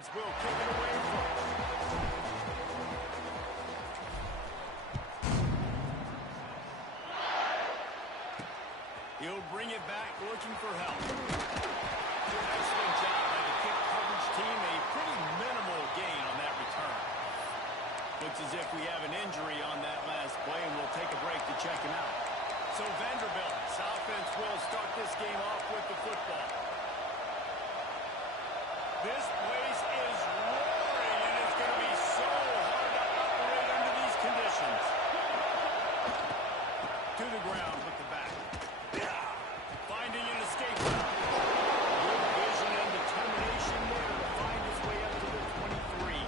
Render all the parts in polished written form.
yards. Will kick it away first. He'll bring it back looking for help. Excellent job by the kick coverage team. A pretty minimal gain on that return. Looks as if we have an injury on that last play, and we'll take a break to check him out. So Vanderbilt's offense will start this game off with the football. This place is roaring, and it's going to be so hard to operate under these conditions. To the ground with the back. Finding an escape route. Good vision and determination there to find his way up to the 23.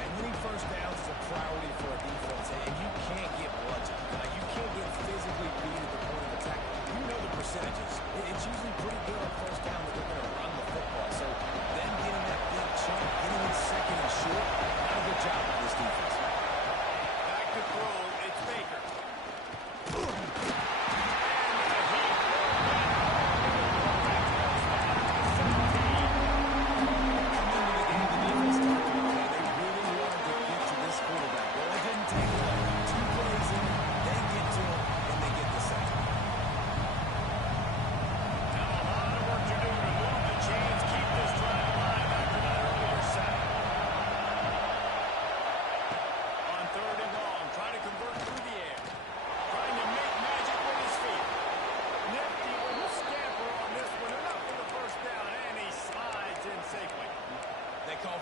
And winning first downs is a priority for a defense, and you can't get bludgeoned. You can't get physically beat at the point of attack. You know the percentages. It's usually pretty good on first down that they're going to run the football. So them getting that big chunk, getting in second and short, not a good job by this defense. Back to throw. It's Baker.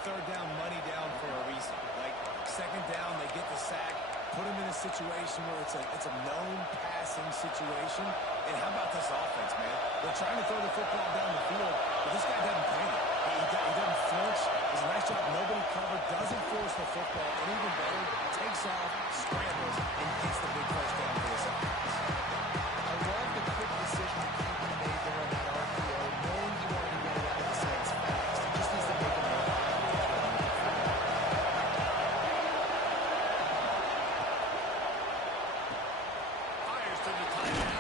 Third down, money down for a reason. Like, second down, they get the sack, put them in a situation where it's a known passing situation. And how about this offense, man? They're trying to throw the football down the field, but this guy doesn't panic. He doesn't flinch. Does a nice job. Nobody covered. Doesn't force the football. And even better, takes off, scrambles, and gets the big first down for this offense. I love the quick decision that he made there on that RPO, knowing he wanted to get it out of the Saints fast. He just needs to make it more obvious. Fires to the tight end.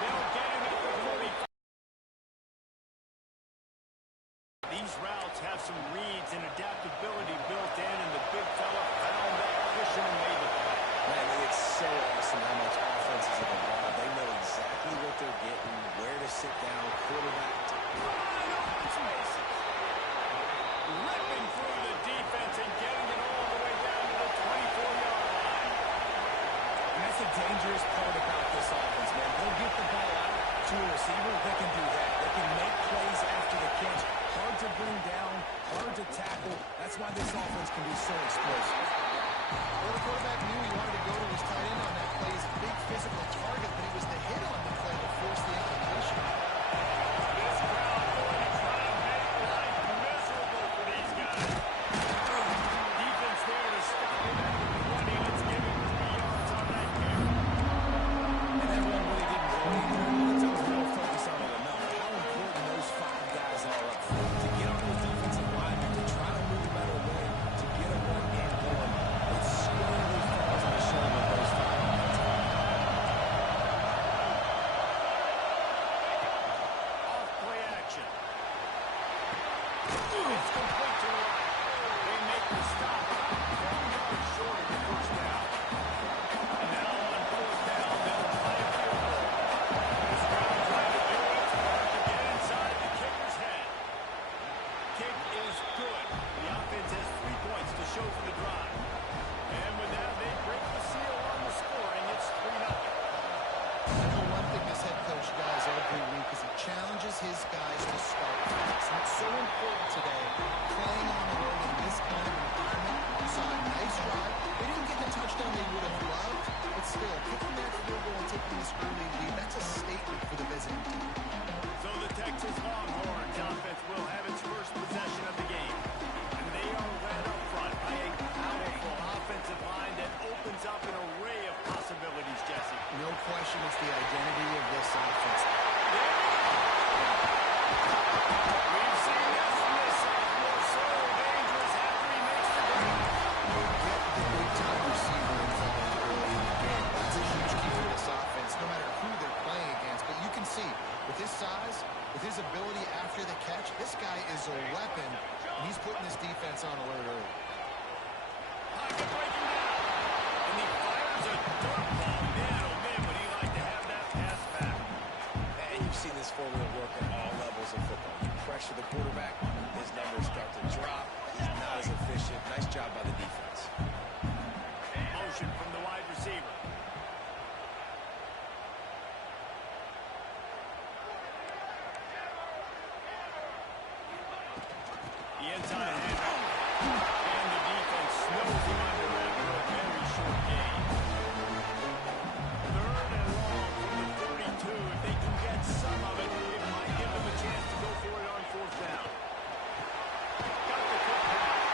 They'll get him at the 45. These routes have some reads and adaptability built in, and the big fella found that cushion and made the play. Man, it's so awesome how much offenses have evolved. They know exactly what they're getting, where to sit down, quarterback. Ripping through the defense and getting it all the way down to the 24-yard line. And that's the dangerous part about this offense, man. They'll get the ball out to a receiver. They can do that. They can make plays after the catch. Hard to bring down, hard to tackle. That's why this offense can be so explosive. Well, the quarterback knew he wanted to go to his tight end on that play. He's a big physical target, but he was the hit on the play to force the incompletion. This crowd going to try to make life miserable for these guys. Defense there to stop him at the 20. Let's give him 3 yards on that carry. And that one really didn't go anywhere. Let's always real focus on it enough. How important those 5 guys are up front. To get on those defensive linemen, to try to move them out of the way, to get a run and going. It squarely falls on the shoulder of those 5 guys. Off play action. It's complete to the right. They make the stop about 10 yards short of the first down. And now on 4th down, they'll try a field goal. This crowd trying to do its part to get inside the kicker's head. Kick is good. The offense has 3 points to show for the drive. And with that, they break the seal on the scoring. It's 3-0. I know one thing this head coach does every week is he challenges his guys to start fast. And it's so important today, playing on the road in this kind of environment. You saw a nice drive. They didn't get the touchdown they would have loved, but still, kicking that field goal and taking this early lead, that's a statement for the visiting team. So the Texas Longhorns offense will have its first possession of the game. And they are led up front by a powerful offensive line that opens up an array of possibilities, Jesse. No question it's the identity of this offense. We've seen this from this sophomore, so dangerous after he makes the grab. You get the big-time receiver involved early in the game. That's a huge key for this offense, no matter who they're playing against. But you can see, With his size, with his ability after the catch, this guy is a weapon, and he's putting this defense on alert early. Pocket breaking down. And he fires a dirt ball. Man, oh man, would he like to have that pass back. And you've seen this formula work at all levels of football. You pressure the quarterback, his numbers start to drop. He's not as efficient. Nice job by the defense. Motion from the wide receiver. The inside handoff. And the defense snows him under that for a very short gain. 3rd and long from the 42. If they can get some of it, it might give them a chance to go for it on 4th down. Got the quick pass.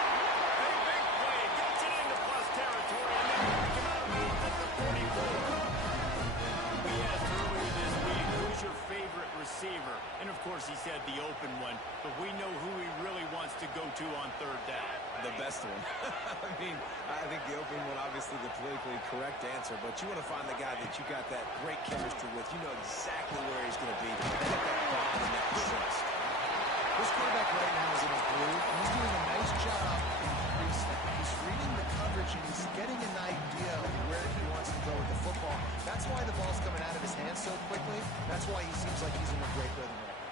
Big play. Gets it into plus territory, and then break him out of bounds at the 44. We asked earlier this week, who's your favorite receiver? And, of course, he said the open one, but we know who he really wants to go to on 3rd down. The best one. I mean, I think the open one, obviously the politically correct answer, but you want to find the guy that you got that great chemistry with. You know exactly where he's going to be. And get that bond and that trust. This quarterback right now is in a groove, and he's doing a nice job in pre-snap. He's reading the coverage, and he's getting an idea of where he wants to go with the football. That's why the ball's coming out of his hands so quickly. That's why he seems like he's in a great rhythm right now.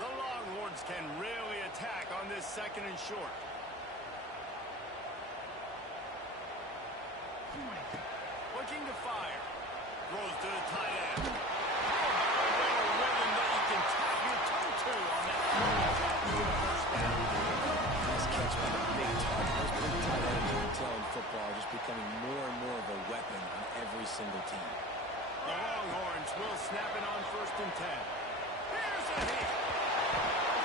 The Longhorns can really attack on this 2nd and short. Looking to fire. Throws to the tight end. A rhythm that you can tap your toe to on that first down. Nice catch by the big target. Those big tight ends you can tell in football are just becoming more and more of a weapon on every single team. The Longhorns will snap it on 1st and 10. Here's a hit.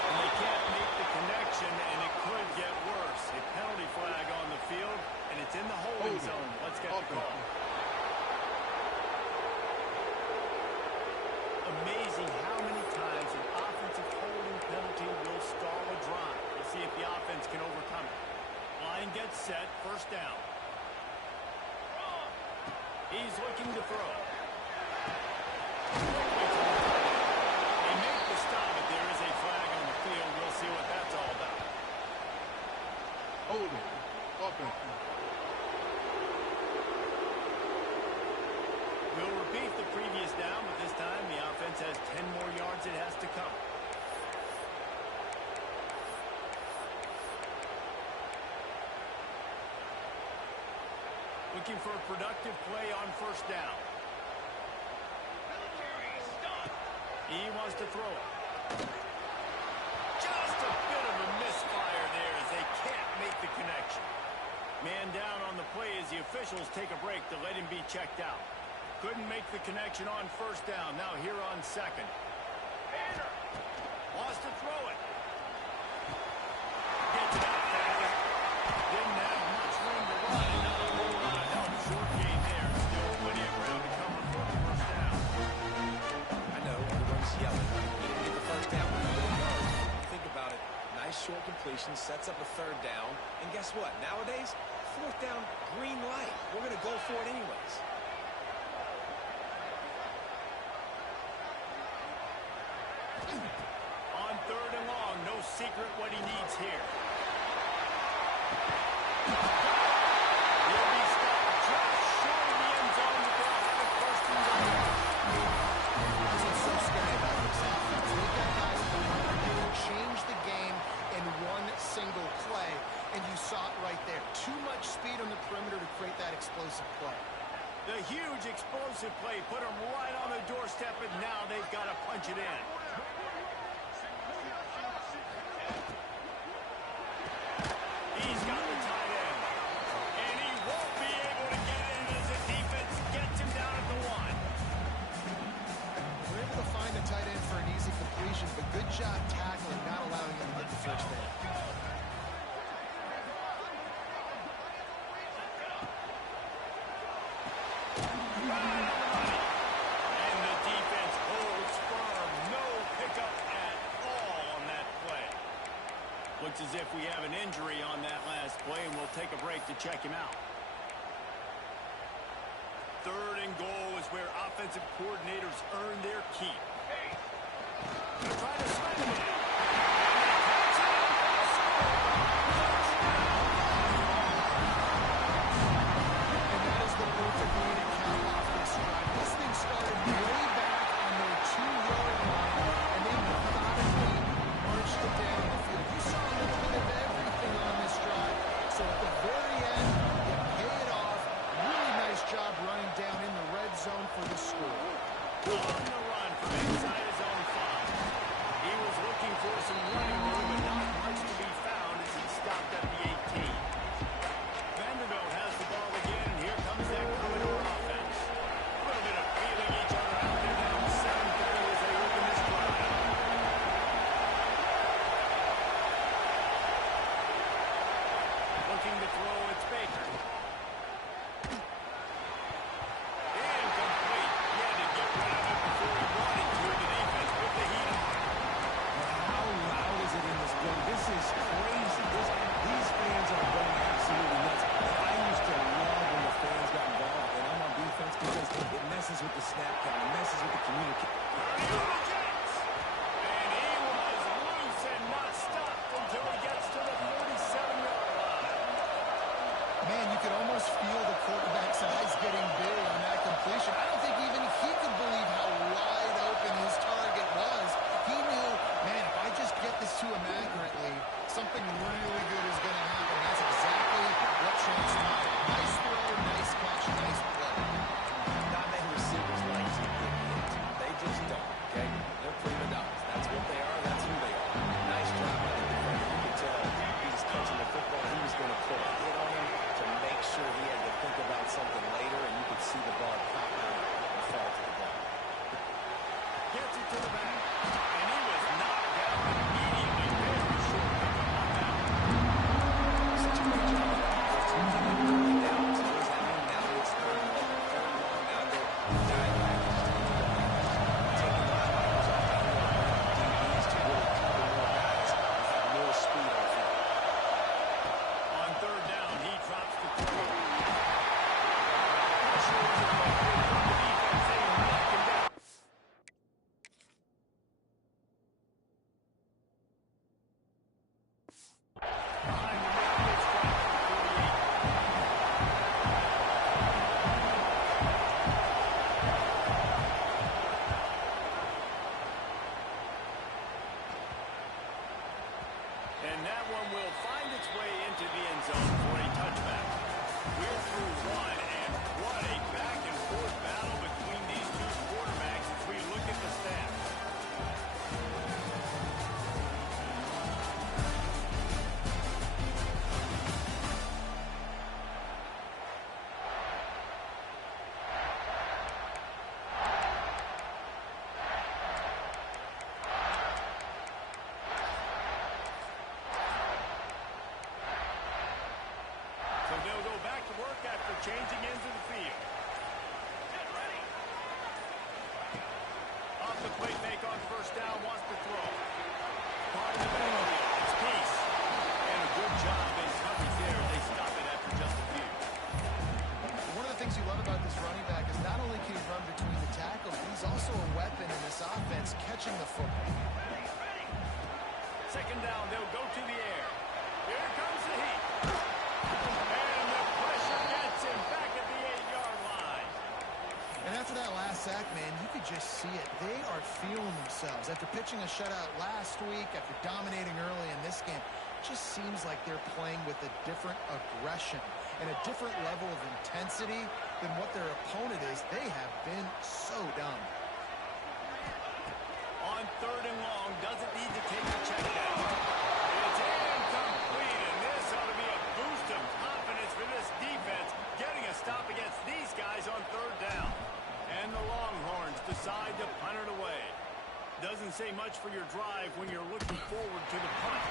And they can't make the connection, and it could get worse. A penalty flag on the field, and it's in the holding zone. Let's get the call. Amazing how many times an offensive holding penalty will stall a drive. We'll see if the offense can overcome it. Line gets set, 1st down. He's looking to throw. They make the stop, but there is a flag on the field. We'll see what that's all about. Holding. Offense. We'll repeat the previous down, but this time the offense has 10 more yards it has to cover. Looking for a productive play on 1st down. He wants to throw it. Just a bit of a misfire there as they can't make the connection. Man down on the play as the officials take a break to let him be checked out. Couldn't make the connection on 1st down. Now here on 2nd. Wants to throw it. Gets it out fast. Didn't have much room to run, and not a whole lot of help. Short gain there. Still plenty of ground to cover for the 1st down. I know, everyone's yelling. He didn't get the 1st down when he really knows. Think about it. Nice short completion, sets up a 3rd down. And guess what? Nowadays, 4th down, green light. We're going to go for it anyways. On 3rd and long, no secret what he needs here. He'll be stopped just short of the end zone to go out of 1st and goal. That's what's so scary about this offense. They've got guys that can change the game in one single play, and you saw it right there. Too much speed on the perimeter to create that explosive play. The huge explosive play put him right on the doorstep, and now they've got to punch it in. He's got the tight end, and he won't be able to get in as the defense gets him down at the 1. We're able to find the tight end for an easy completion, but good job tackling, not allowing him to get the 1st down. And the defense holds firm. No pickup at all on that play. Looks as if we have an injury on that last play, and we'll take a break to check him out. 3rd and goal is where offensive coordinators earn their keep. to the back. And he was knocked down immediately. Very short pickup on that one. Such a great job of that defense. Keeping early downs. What does that mean? Now that it's third and long, now they're dive packages to keep it moving. Taking linebackers off the field, DBs to really cover more guys and have more speed on the field. On third down, he drops the throw. Pressure is effective from the defense. They knock him down. Behind the leg, it's dropped to the 48. And that one will find its way into the end zone for a touchback. We're through one, and what a back-and-forth battle between these two quarterbacks as we look at the stats. So they'll go back to work after changing ends of the field. Get ready. Off the play fake on first down, wants to throw. Part of the backfield, it's Peace. And a good job in coverage there. They stop it after just a few. One of the things you love about this running back is not only can he run between the tackles, but he's also a weapon in this offense catching the football. Second down, they'll go to the air. Here comes the heat. And the pressure gets him back at the 8-yard line. And after that last sack, man, you could just see it. They are feeling themselves. After pitching a shutout last week, after dominating early in this game, it just seems like they're playing with a different aggression and a different level of intensity than what their opponent is. They have been so dumb. On third and long, doesn't need to take the check down. It's incomplete, and this ought to be a boost of confidence for this defense, getting a stop against these guys on third down. And the Longhorns decide to punt it away. Doesn't say much for your drive when you're looking forward to the punt.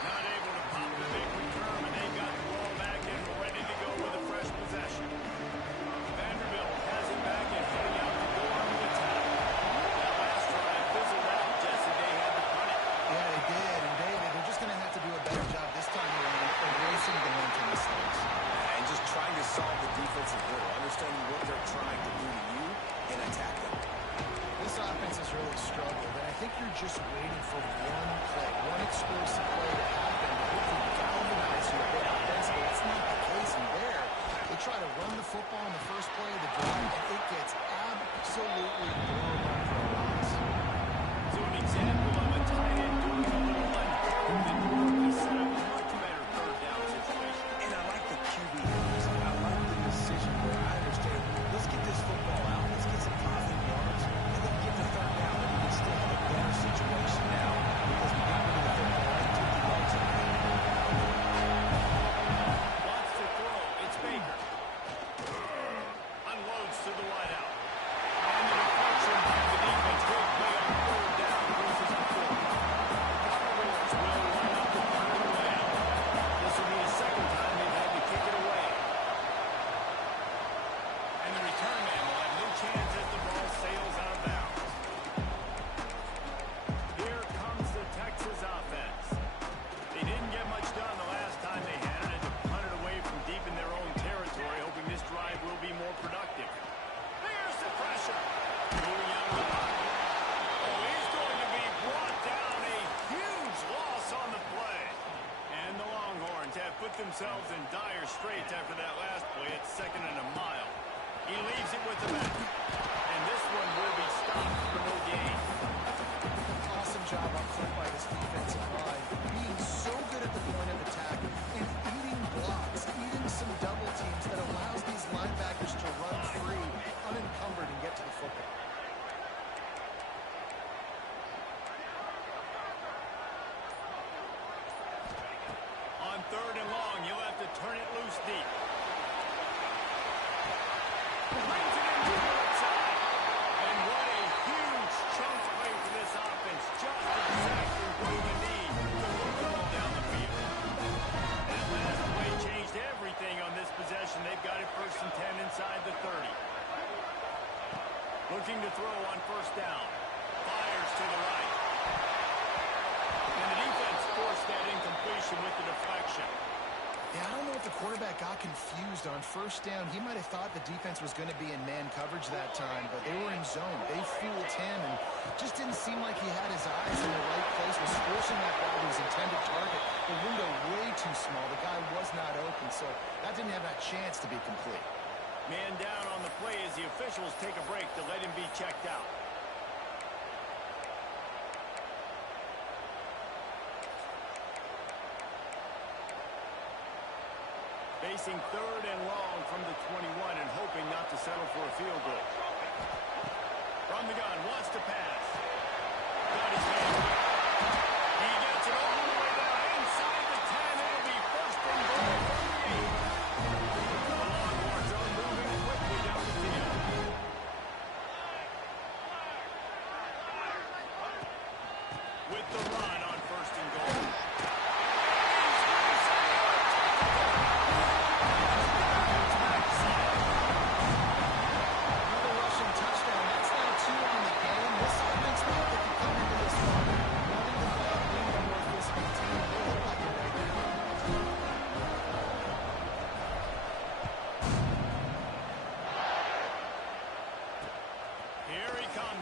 Not able to pop the big return, and they've got the ball back and ready to go with a fresh possession. Vanderbilt has it back and heading out to go on the attack. That last drive fizzled out just as they had to punt it. Yeah, they did. And David, they're just going to have to do a better job this time around erasing the mental mistakes. And just trying to solve the defensive riddle, understanding what they're trying to do to you and attack them. This offense has really struggled, and I think you're just waiting for one play, one explosive play to happen to hopefully galvanize you a bit offensively. That's not the case in there. They try to run the football in the first play of the drive, and it gets absolutely blown up for a loss. So an example of a tight end doing a little unheralded work to set up a much better third down situation. And I like the QB. I like the decision where I understand, let's get this football out, let's get some positive yards, and then get the third down, and we can still have a better situation now because we got rid of the football and took the yards away. Wants to throw. It's Baker. Unloads to the wideout. And the deflection by the defense will play on third down versus the fourth. Commodores will line up to punt it away. This will be the second time they've had to kick it away. And the return man will have no chance as the ball sails out of bounds. Here comes the Texas offense. They didn't get much done the last time they had it to punt it away from deep in their own territory, hoping this drive will be more productive. There's the pressure. Moving out of the pocket. Oh, he's going to be brought down. A huge loss on the play. And the Longhorns have put themselves in dire straits after that last play. It's second and a mile. He leaves it with the back. And this one will be stopped for no gain. Awesome job up front by this defensive line, being so good at the point of attack and eating blocks, eating some double teams that allows these linebackers to run free, unencumbered, and get to the football. On third and long, you'll have to turn it loose deep. Brings it into the outside. And what a huge chunk play for confused on first down. He might have thought the defense was going to be in man coverage that time, but they were in zone. They fooled him and just didn't seem like he had his eyes in the right place, was forcing that ball to his intended target. The window way too small. The guy was not open, so that didn't have that chance to be complete. Man down on the play as the officials take a break to let him be checked out. Facing third and long from the 21 and hoping not to settle for a field goal. From the gun, wants to pass. Got his hand. He gets it all the way down inside the 10. It'll be first and goal from the 8. The Longhorns are moving quickly down the field. With the run on first and goal.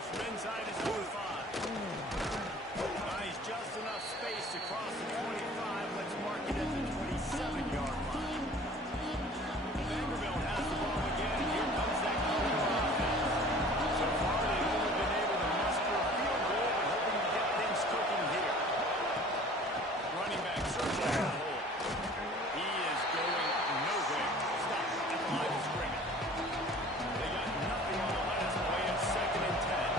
Inside his own 5. Nice, just enough space to cross the 25. Let's mark it at the 27-yard line. Vanderbilt has the ball again. Here comes that Commodore offense. So far, they've only been able to muster a field goal, but hoping to get things cooking here. Running back searching for the hole. He is going nowhere. Stop at the line of scrimmage. They got nothing on the last play of 2nd and 10.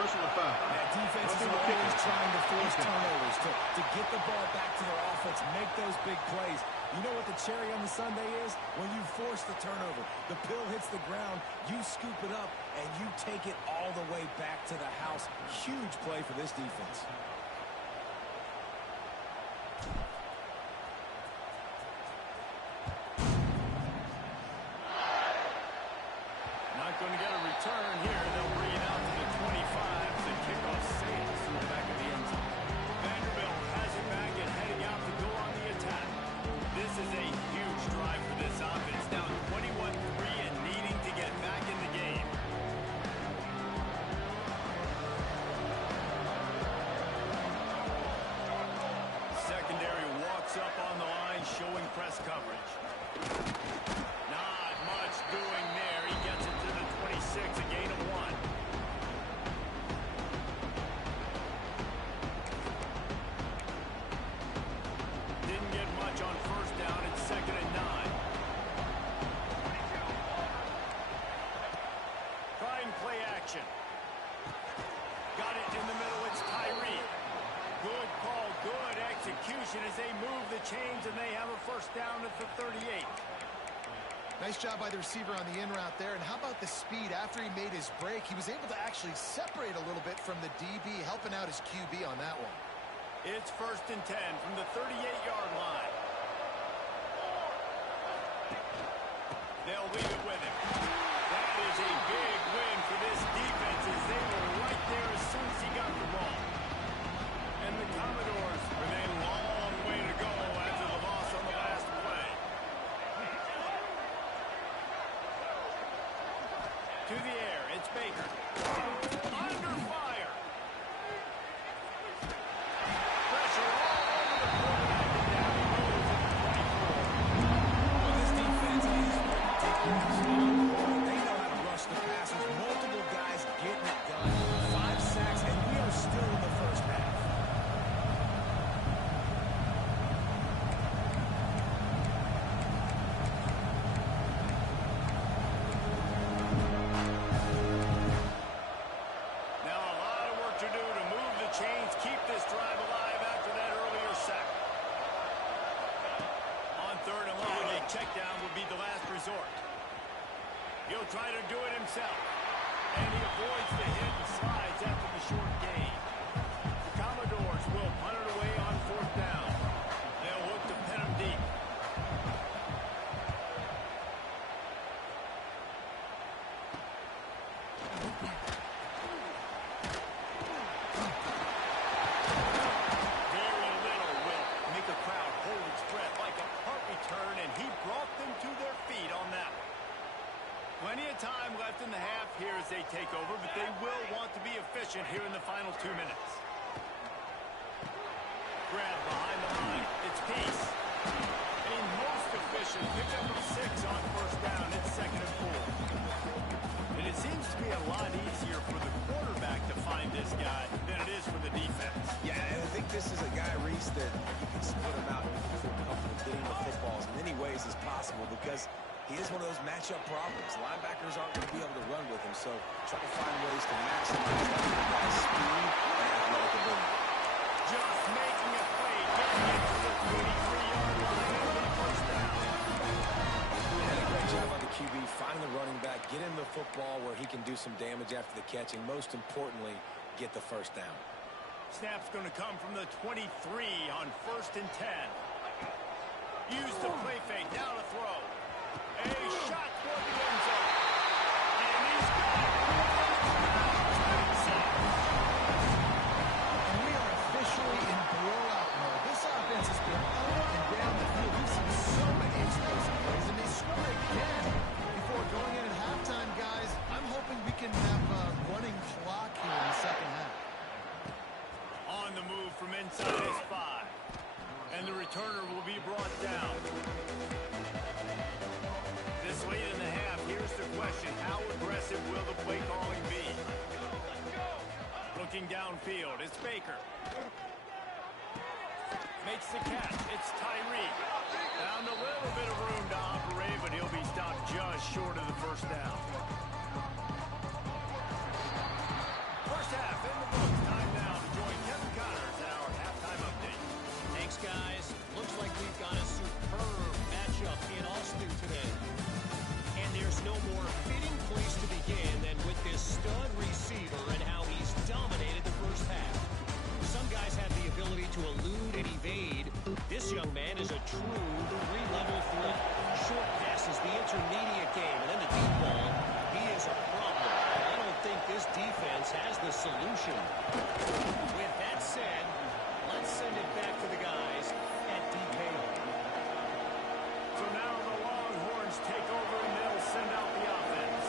Personal foul. That defense is always trying to force turnovers to get the ball back to their offense, make those big plays. You know what the cherry on the sundae is? When you force the turnover, the pill hits the ground, you scoop it up, and you take it all the way back to the house. Huge play for this defense. Not going to get a return here. They'll bring it out to the 25. The kickoff sails through the back of the end zone. Vanderbilt has it back and heading out to go on the attack. This is a huge drive for this offense. Down 21-3 and needing to get back in the game. Secondary walks up on the line, showing press coverage. Not much doing there. He gets it to the 26, a gain of 1. Didn't get much on first down. It's 2nd and 9. Trying play action. Got it in the middle. It's Tyree. Good call, good execution as they move the chains, and they have a first down at the 38. Nice job by the receiver on the in route there. And how about the speed? After he made his break, he was able to actually separate a little bit from the DB, helping out his QB on that one. It's 1st and 10 from the 38-yard line. They'll leave it with him. That is a big win for this defense as they were right there as soon as he got the ball. And the Commodores with a long way to go after the loss on the last play. To the air, it's Baker. Under fire. Pressure all over the quarterback, and down he goes at the 24. Well, this defense is ridiculous. They He'll try to do it himself. And he avoids the hit and slides after the short gain. The Commodores will punt it away on 4th down. They'll look to pin him deep. Very little will make a crowd hold its breath like a punt return, and he brought them to their feet on that one. Plenty of time left in the half here as they take over, but they will want to be efficient here in the final 2 minutes. Grab behind the line. It's Peace. A most efficient pickup of 6 on 1st down. It's 2nd and 4. And it seems to be a lot easier for the quarterback to find this guy than it is for the defense. Yeah, and I think this is a guy, Reese, that you can split him out and you can feel comfortable getting the football as many ways as possible because he is one of those matchup problems. Linebackers aren't going to be able to run with him, so try to find ways to maximize that guy's speed and athletic ability. Just making a play, getting it to the 33-yard line and the 1st down. And a great job by the QB finding the running back, get him the football where he can do some damage after the catch, and most importantly, get the 1st down. Snap's going to come from the 23 on 1st and 10. Use the play fake, now to throw. A shot for the end zone. And he's got it. And we are officially in blowout mode. This offense has been up and down the field. We've seen so many explosive plays, and they score again before going in at halftime, guys. I'm hoping we can have a running clock here in the second half. On the move from inside his 5. And the returner will be brought down. This late in the half, here's the question. How aggressive will the play calling be? Looking downfield, it's Baker. Makes the catch, it's Tyree. Found a little bit of room to operate, but he'll be stopped just short of the 1st down. First half in the books. Time now to join Kevin Connors in our halftime update. Thanks, guys. Looks like we've got a superb matchup in Austin today. And there's no more fitting place to begin than with this stud receiver and how he's dominated the 1st half. Some guys have the ability to elude and evade. This young man is a true 3-level threat. Short passes, the intermediate game, and then the deep ball. He is a problem. I don't think this defense has the solution. With that said, let's send it back to the guys at DK. So now the Longhorns take over and they'll send out the offense.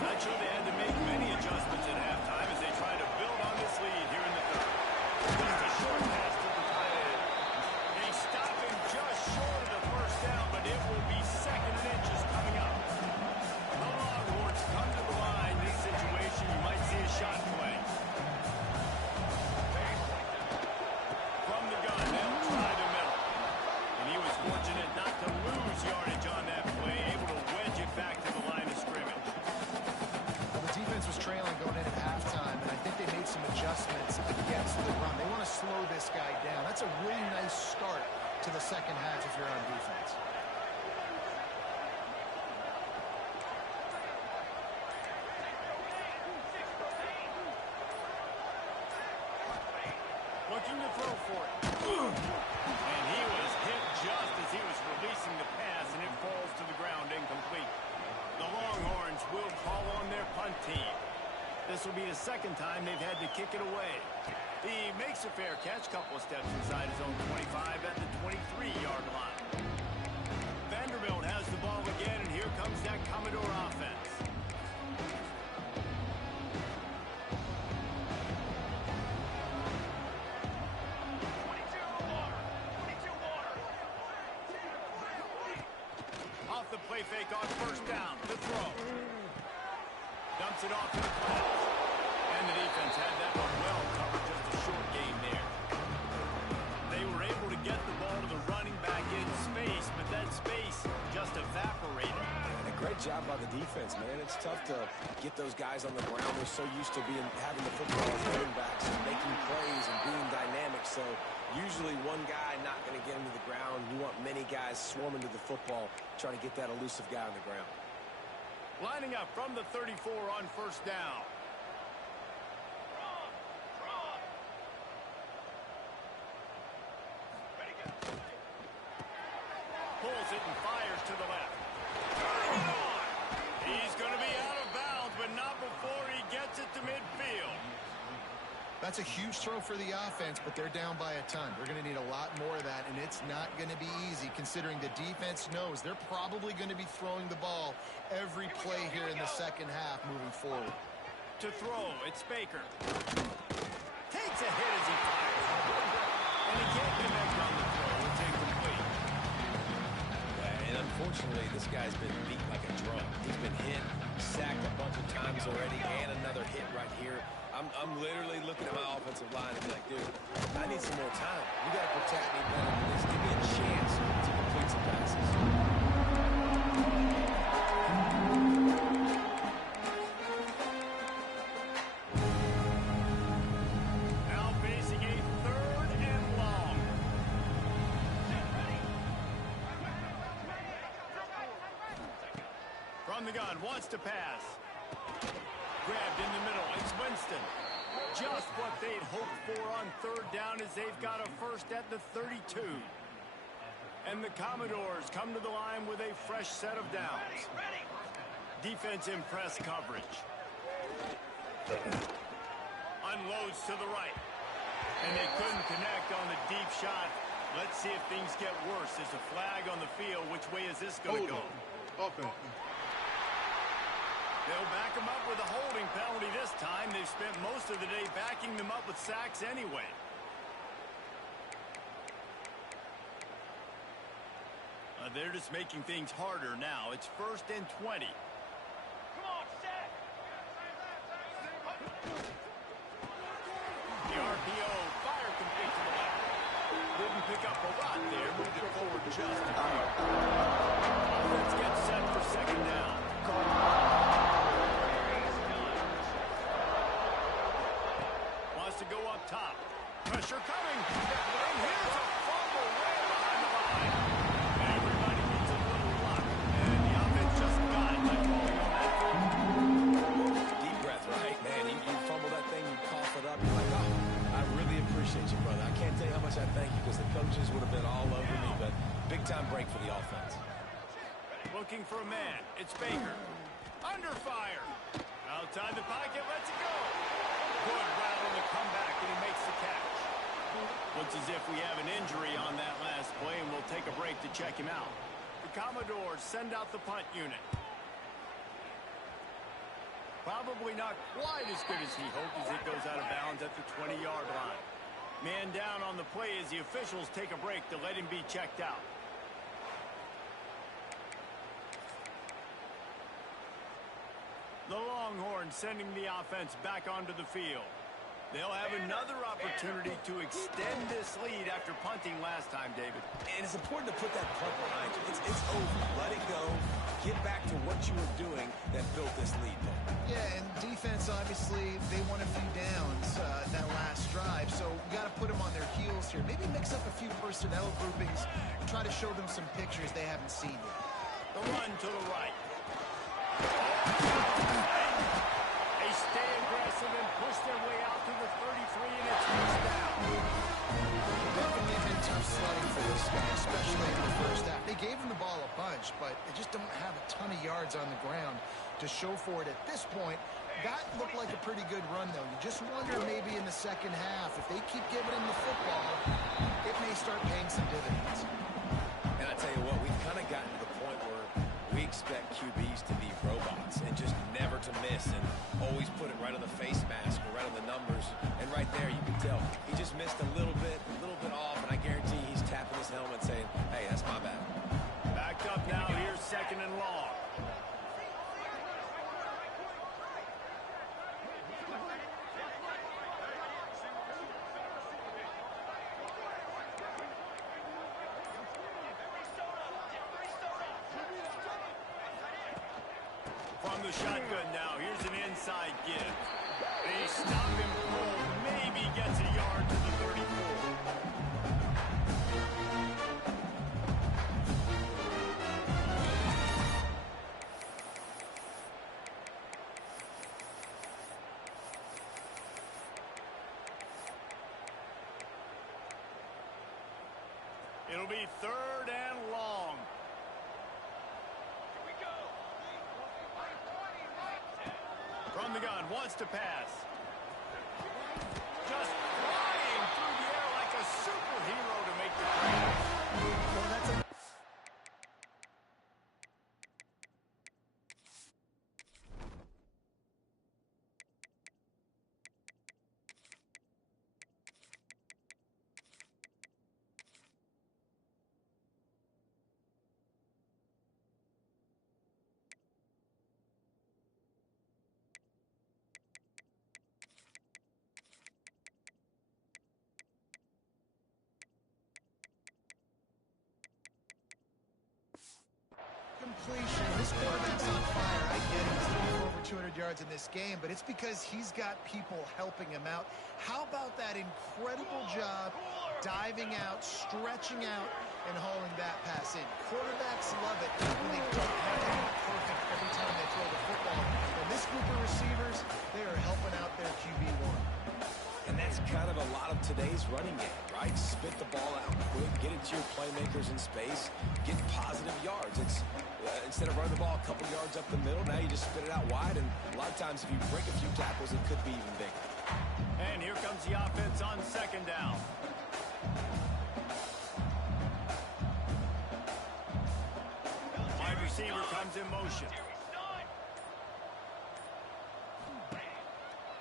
Not sure they had to make many adjustments at halftime as they try to build on this lead here in the 3rd. Just a short pass to the tight end. They stop him just short of the 1st down, but it will be 2nd and inches coming up. The Longhorns come to the line. This situation, you might see a shot play. From the gun, they'll try the middle. And he was fortunate not to lose yardage on that play, able to wedge it back to the line of scrimmage. Well, the defense was trailing going in at halftime, and I think they made some adjustments against the run. They want to slow this guy down. That's a really nice start to the second half if you're on defense. Looking to throw for it. And he was hit just as he was releasing the pass, and it falls to the ground incomplete. The Longhorns will call on their punt team. This will be the 2nd time they've had to kick it away. He makes a fair catch, couple of steps inside his own 25 at the 23-yard line. Vanderbilt has the ball again, and here comes that Commodore offense. Off the play fake on 1st down. The throw. Dumps it off to the flats. And the defense had that one well covered. Just a short gain there. They were able to get the ball to the running back in space, but that space just evaporated. And a great job by the defense, man. It's tough to get those guys on the ground. They're so used to having the football as running backs and making plays and being dynamic. So usually one guy not going to get him to the ground. You want many guys swarming to the football, trying to get that elusive guy on the ground. Lining up from the 34 on first down. Pulls it and fires to the left. Turning it on. He's going to be out of bounds, but not before he gets it to midfield. That's a huge throw for the offense, but they're down by a ton. They're going to need a lot more of that, and it's not going to be easy considering the defense knows they're probably going to be throwing the ball every play here in the second half moving forward. To throw, it's Baker. Takes a hit as he fires. And he can't connect on the throw. It's incomplete. And unfortunately, this guy's been beat like a drum. He's been hit, sacked a bunch of times already, and another hit right here. I'm literally looking at my offensive line and be like, dude, I need some more time. You got to protect me better than this. Give me a chance to complete some passes. Now facing a 3rd and long. From the gun, wants to pass. Grabbed in the middle, it's Winston. Just what they'd hoped for on 3rd down as they've got a first at the 32. And the Commodores come to the line with a fresh set of downs. Defense in press coverage. Unloads to the right. And they couldn't connect on the deep shot. Let's see if things get worse. There's a flag on the field. Which way is this going to go? Offense. They'll back them up with a holding penalty this time. They've spent most of the day backing them up with sacks anyway. They're just making things harder now. It's 1st and 20. Come on, set. The RPO, fire complete to the left. Didn't pick up a lot there. Moved it forward just a few. Let's get set for 2nd down. Wants to go up top. Pressure coming. And here's a fumble way behind the line. Everybody needs a little luck. And the offense just got it by falling on that throw. Deep breath, right? Man, you fumble that thing, you cough it up. You're like, oh, I really appreciate you, brother. I can't tell you how much I thank you because the coaches would have been all over me, but big-time break for the offense. Looking for a man. It's Baker. Under fire. Outside the pocket, lets it go. Good route on the comeback, and he makes the catch. Looks as if we have an injury on that last play, and we'll take a break to check him out. The Commodores send out the punt unit. Probably not quite as good as he hoped as it goes out of bounds at the 20-yard line. Man down on the play as the officials take a break to let him be checked out. The Longhorns sending the offense back onto the field. They'll have another opportunity to extend this lead after punting last time, David. And it's important to put that punt behind you. It's over. Let it go. Get back to what you were doing that built this lead. Yeah, and defense, obviously, they won a few downs that last drive, so we got to put them on their heels here. Maybe mix up a few personnel groupings and try to show them some pictures they haven't seen yet. The run to the right. They stay aggressive and push their way out to the 33, and it's first down. Definitely been tough sledding for this guy, especially in the first half. They gave him the ball a bunch, but they just don't have a ton of yards on the ground to show for it at this point. That looked like a pretty good run, though. You just wonder maybe in the second half, if they keep giving him the football, it may start paying some dividends. And I tell you what, we've kind of gotten to the point where we expect QBs to be robots and just never to miss and always put it right on the face mask or right on the numbers. And right there, you can tell he just missed a little bit off, and I guarantee he's tapping his helmet saying, hey, that's my bad. Backed up now. Here's 2nd and long. From the shotgun now, here's an inside give. They stop him cold, maybe gets a yard to the 34. It'll be 3rd and long. From the gun, wants to pass. Just flying through the air like a superhero to make the grab. Well, that's a completion. This quarterback's on fire. I get it. He's throwing for over 200 yards in this game, but it's because he's got people helping him out. How about that incredible job diving out, stretching out, and hauling that pass in? Quarterbacks love it when they don't have to be perfect every time they throw the football. And this group of receivers, they are helping out their QB1. And that's kind of a lot of today's running game, right? Spit the ball out quick, get it to your playmakers in space, get positive yards. It's instead of running the ball a couple yards up the middle, now you just spit it out wide, and a lot of times if you break a few tackles, it could be even bigger. And here comes the offense on 2nd down. Wide receiver comes in motion.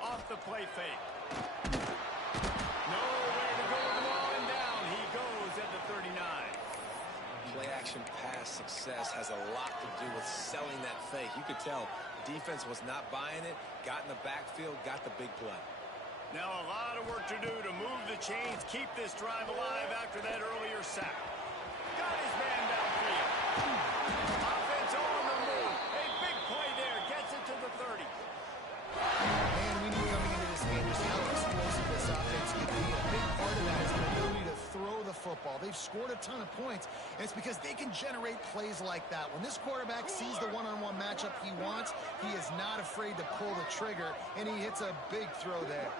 Off the play fake. Nowhere to go with the ball, and down he goes at the 39. Play-action pass success has a lot to do with selling that fake. You could tell defense was not buying it, got in the backfield, got the big play. Now a lot of work to do to move the chains, keep this drive alive after that earlier sack. Got his man downfield. Offense on the move. A big play there. Gets it to the 30. Man, we knew coming into this game just how explosive this offense could be. A big part of that is the ability to throw the football. They've scored a ton of points, and it's because they can generate plays like that. When this quarterback sees the one-on-one matchup he wants, he is not afraid to pull the trigger, and he hits a big throw there.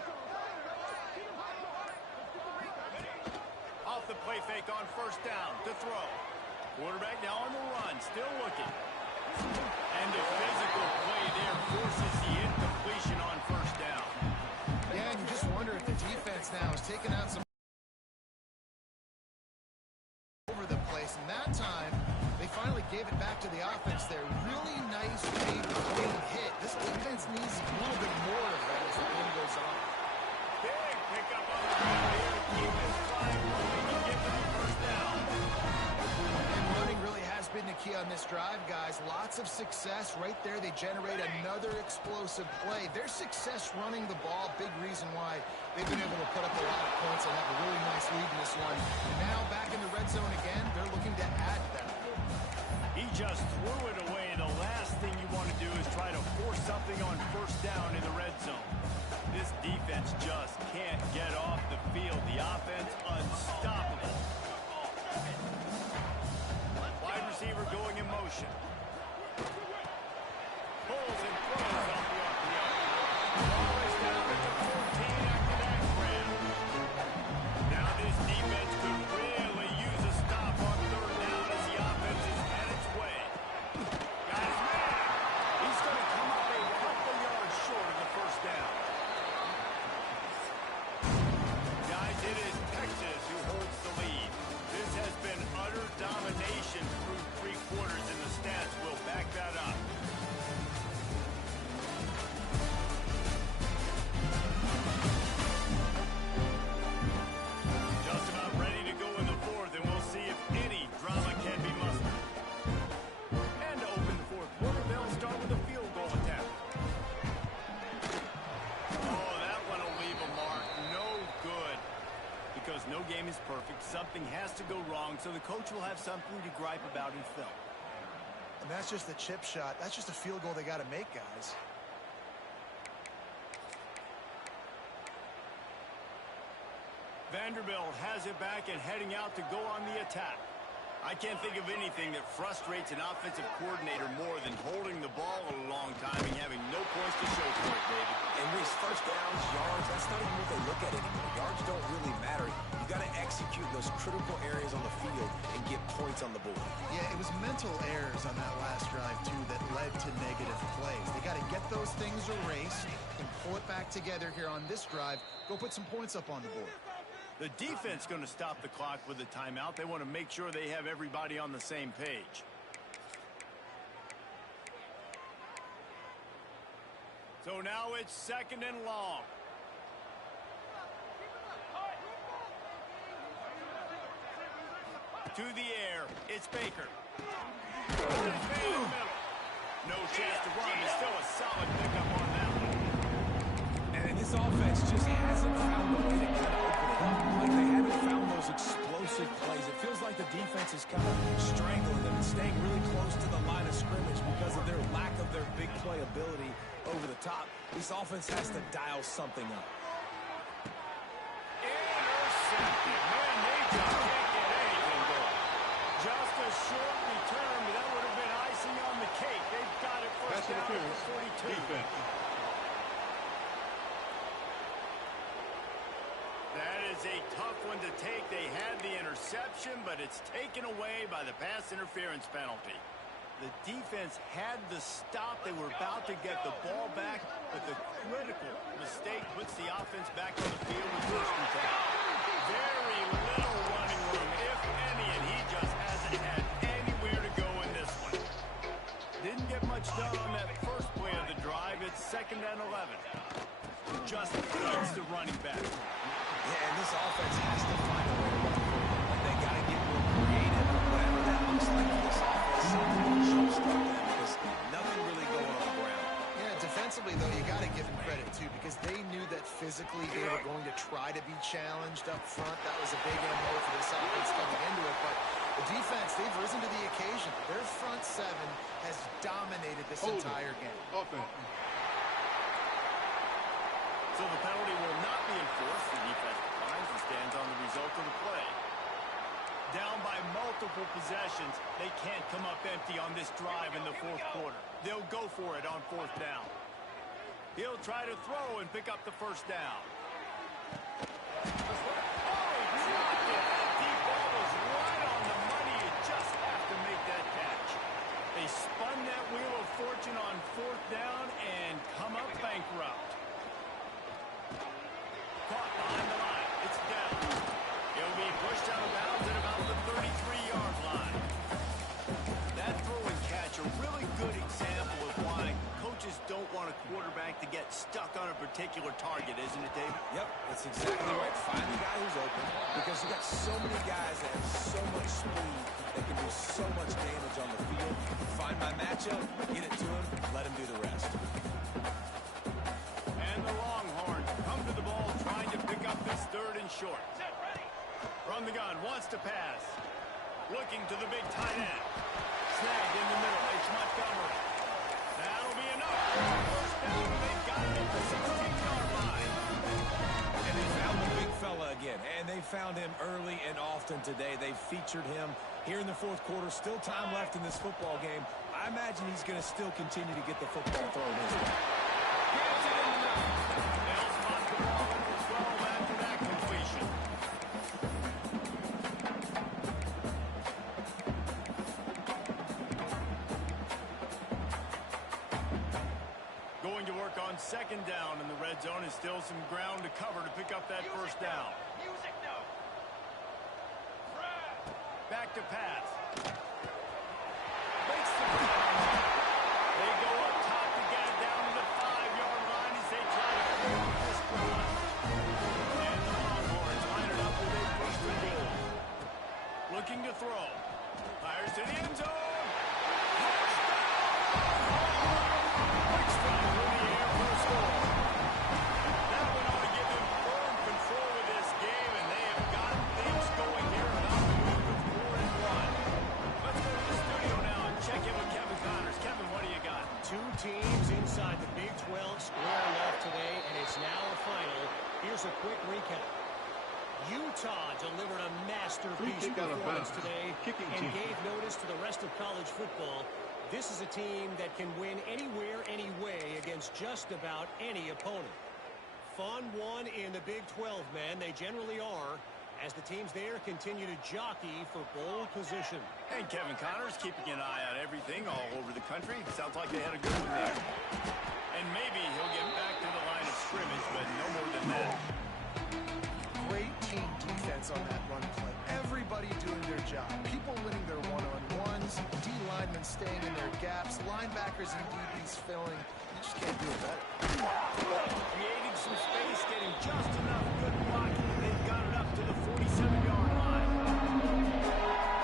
Off the play fake on 1st down to throw. Quarterback now on the run, still looking. And the physical play there forces the incompletion on 1st down. Yeah, and you just wonder if the defense now is taking out some over the place, and that time they finally gave it back to the offense there. Really nice, big, clean hit. This defense needs a little bit more of that as the game goes on. Big pickup on the ground here to keep this drive moving and give them the 1st down. And running really has been the key on this drive, guys. Lots of success right there. They generate another explosive play. Their success running the ball, big reason why they've been able to put up a lot of points and have a really nice lead in this one. And now back in the red zone again, they're looking to add that. He just threw it away. The last thing you want to do is try to force something on 1st down in the red zone. This defense just can't get off the field. The offense unstoppable. Wide receiver going in motion. Pulls and throws off the RPO. Ball is down at the 14 after that grab. Now this defense could really use a stop on 3rd down as the offense is at its way. Got his man. He's going to come up a couple yards short of the 1st down. Guys, it is Texas who holds the lead. This has been utter domination through 3 quarters, and the stats will back that up. Just about ready to go in the 4th, and we'll see if any drama can be mustered. And to open the 4th quarter, they'll start with a field goal attempt. Oh, that one will leave a mark. No good. Because no game is perfect, something has to go wrong, so the coach will have something to gripe about in film. And that's just a chip shot. That's just a field goal they got to make, guys. Vanderbilt has it back and heading out to go on the attack. I can't think of anything that frustrates an offensive coordinator more than holding the ball a long time and having no points to show for it, David. And these 1st downs, yards, that's not even what they look at anymore. Yards don't really matter. You got to execute those critical areas on the field and get points on the board. Yeah, it was mental errors on that last drive, too, that led to negative plays. They got to get those things erased and pull it back together here on this drive. Go put some points up on the board. The defense going to stop the clock with a timeout. They want to make sure they have everybody on the same page. So now it's 2nd and long. To the air, it's Baker. No chance to run. It's still a solid pickup on that one. And this offense just hasn't found a way to kind of open it up. Like they haven't found those explosive plays. It feels like the defense is kind of strangling them and staying really close to the line of scrimmage because of their lack of their big play ability over the top. This offense has to dial something up. Intercepted. Man, they just can't get anything going. Just a short return, but that would have been icing on the cake. They've got it first down at the 42. Defense. That is a tough one to take. They had the interception, but it's taken away by the pass interference penalty. The defense had the stop. They were about to get the ball back, but the critical mistake puts the offense back on the field with 1st and 10. Very little running room, if any, and he just hasn't had anywhere to go in this one. Didn't get much done on that first play of the drive. It's 2nd and 11. Just feeds the running back. Yeah, and this offense has to find a way to run the football. Like they got to get more creative, whatever that looks like for this offense. Something to jumpstart them because nothing really going on the ground. Yeah, defensively, though, you got to give them credit, too, because they knew that physically they were going to try to be challenged up front. That was a big MO for this offense coming into it. But the defense, they've risen to the occasion. Their front seven has dominated this entire game. Offense. So the penalty will not be enforced. The defense declines and stands on the result of the play. Down by multiple possessions, they can't come up empty on this drive in the 4th quarter. They'll go for it on 4th down. He'll try to throw and pick up the 1st down. Oh, he dropped it. That deep ball was right on the money. You just have to make that catch. They spun that wheel of fortune on 4th down and come up bankrupt. Caught behind the line. It's down. He'll be pushed out of bounds at about the 33-yard line. That throw and catch, a really good example of why coaches don't want a quarterback to get stuck on a particular target, isn't it, Dave? Yep, that's exactly right. Find the guy who's open because you got so many guys that have so much speed that can do so much damage on the field. Find my matchup, get it to him, let him do the rest. And the Longhorns come to the ball trying to pick up this 3rd and short. From the gun, wants to pass. Looking to the big tight end. Snagged in the middle. It's Montgomery. That'll be enough. First down, and they've got it at the 16-yard line. And they found the big fella again. And they found him early and often today. They featured him here in the 4th quarter. Still time left in this football game. I imagine he's going to still continue to get the football thrown his way. Gets it in the middle. They'll spot the ball at the 12 after that completion. Going to work on 2nd down in the red zone is still some ground to cover to pick up that 1st down. Back to pass. Makes the grab. They go up top to get it down to the 5-yard line as they try to finish this drive. And the Longhorns line it up with a 1st and goal. Looking to throw. Fires to the end zone. Quick strike in the air for a score. That one ought to give them firm control of this game, and they have got things going here about the move of 4-1. Let's go to the studio now and check in with Kevin Connors. Kevin, what do you got? 2 teams inside the Big 12 squaring off today, and it's now a final. Here's a quick recap. Utah delivered a masterpiece performance today and gave notice to the rest of college football. This is a team that can win anywhere, any way against just about any opponent. Fun one in the Big 12, man. They generally are. as the teams there continue to jockey for bowl position. And Kevin Connor's keeping an eye on everything all over the country. Sounds like they had a good one there. And maybe he'll get back to the line of scrimmage, but no more than that. Great team defense on that run play. Everybody doing their job. People winning their one-on-ones, D linemen staying in their gaps, linebackers and DBs filling. You just can't do it better. Creating some space, getting just enough good blocking, and they've got it up to the 47-yard line.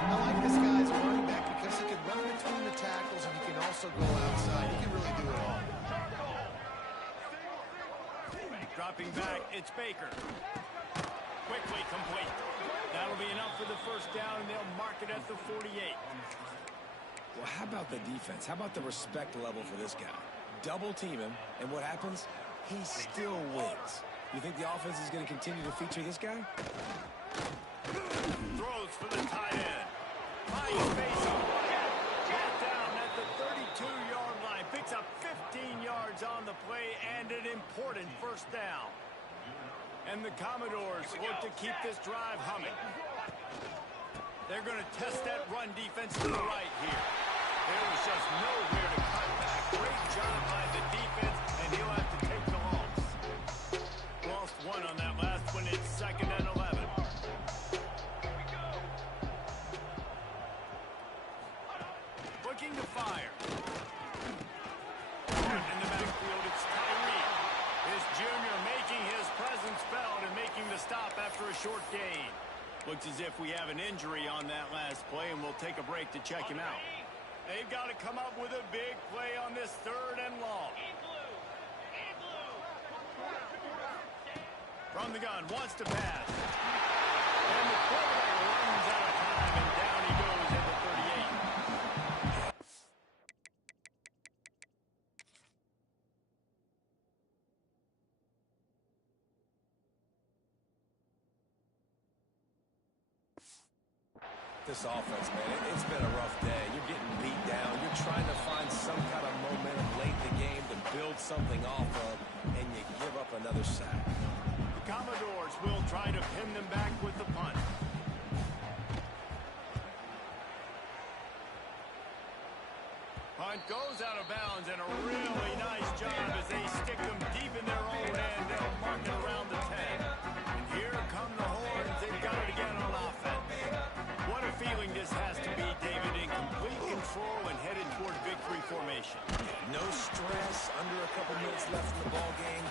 I like this guy as a running back because he can run between the tackles and he can also go outside. He can really do it all. Dropping back, it's Baker. Quickly complete. That'll be enough for the first down, and they'll mark it at the 48. Well, how about the defense? How about the respect level for this guy? Double team him, and what happens? He still wins. You think the offense is going to continue to feature this guy? Throws for the tight end. High space on Get down at the 32-yard line. Picks up 15 yards on the play and an important first down. And the Commodores look to keep this drive humming. They're going to test that run defense to the right here. There was just nowhere to cut back. Great job by the defense, and he'll have to take the loss. Lost one on that last one. It's 2nd and 11. Looking to fire. In the backfield, it's Tyree. This junior making his presence felt and making the stop after a short gain. Looks as if we have an injury on that last play, and we'll take a break to check him out. They've got to come up with a big play on this 3rd and long. From the gun, wants to pass. And the quarterback runs out of time, and down he goes at the 38. This offense, man, it's been a rough day. You're getting beat down. You're trying to find some kind of momentum late in the game to build something off of, and you give up another sack. The Commodores will try to pin them back with the punt. Punt goes out of bounds, and a really nice job as they stick them deep in their own end. They'll mark it around the 10. And here come the Horns. They've got it again on offense. What a feeling this has to be, David, in complete control and headed toward victory formation. No stress, under a couple minutes left in the ball game.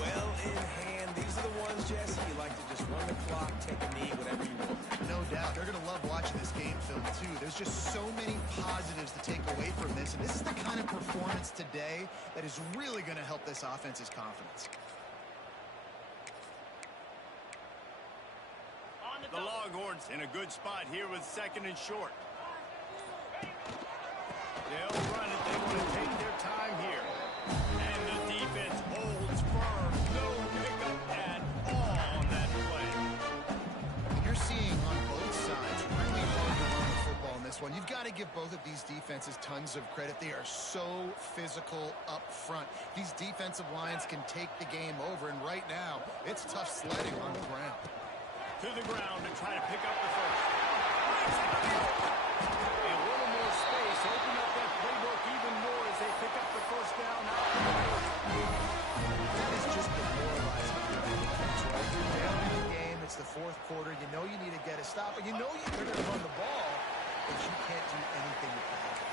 Well in hand. These are the ones, Jesse, you like to just run the clock, take a knee, whatever you want. No doubt. They're going to love watching this game film, too. There's just so many positives to take away from this, and this is the kind of performance today that is really going to help this offense's confidence. The Longhorns in a good spot here with 2nd and short. They'll run it. They want to take their time here. And the defense holds firm. No pickup at all on that play. You're seeing on both sides really hard to run the football in this one. You've got to give both of these defenses tons of credit. They are so physical up front. These defensive lines can take the game over, and right now, it's tough sledding on the ground. To the ground to try to pick up the first. A little more space. Open up that playbook even more as they pick up the first down. That is just demoralizing for the defense, right? You're down in the game. It's the 4th quarter. You know you need to get a stop, and you know they're going to run the ball, but you can't do anything with that.